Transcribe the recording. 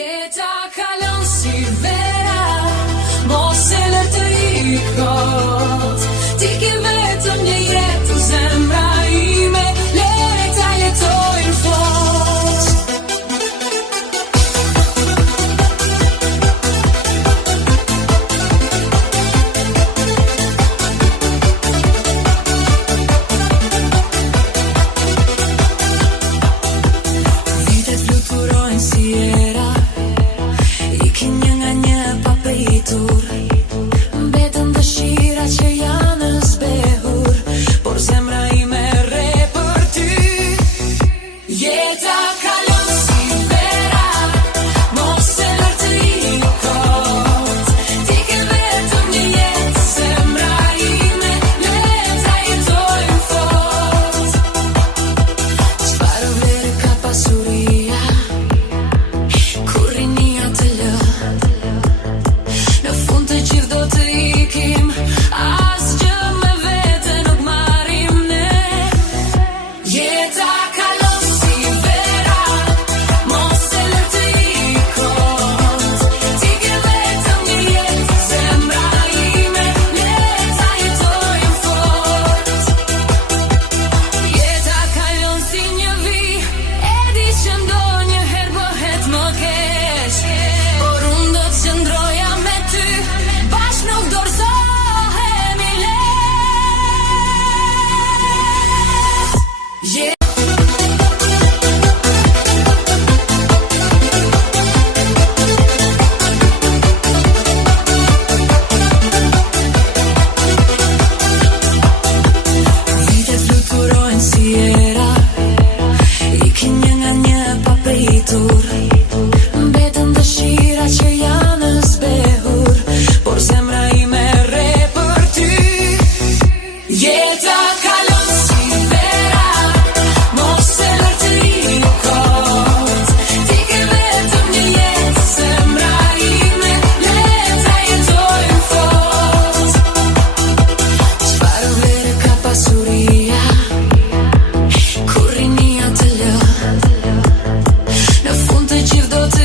Jeta kalon si vera, mos e lë të ikot. Ti ke vetëm një jetë, zemra ime, le ta jetojnë fort. Vitet fluturojnë si era, ikin një nga një pa pritur. Mbetën dëshira që janë zbehur, por zemra ime rre për ty. Jeta kalon si vera, mos e lër të ikot. Ti ke vetëm një jetë, zemra ime, le ta jetojnë fort. Çfarë vere ka pasuria, kur rinia të lë. Në fund të gjithë do të ikim, asgjë me vete nuk marrim ne. Jeta kalon si vera, mos e lër të ikot. Ti ke vetëm një jetë, zemra ime, le ta jetojnë fort. Jeta kalon si një vi, e di që ndonjëherë bëhet më keq, por unë do të qëndroja me ty, bashkë nuk dorëzohemi letë. Vitet fluturojnë si era, ikin një nga një pa pritur. Mbetën dëshira që janë zbehur, por zemra ime rre për ty. Jeta kalon si vera, mos e lër të ikot. Ti ke vetëm një jetë, zemra ime, le ta jetojnë fort. Çfarë vere ka pasuria, kur rinia të lë. Në fund të gjithë do të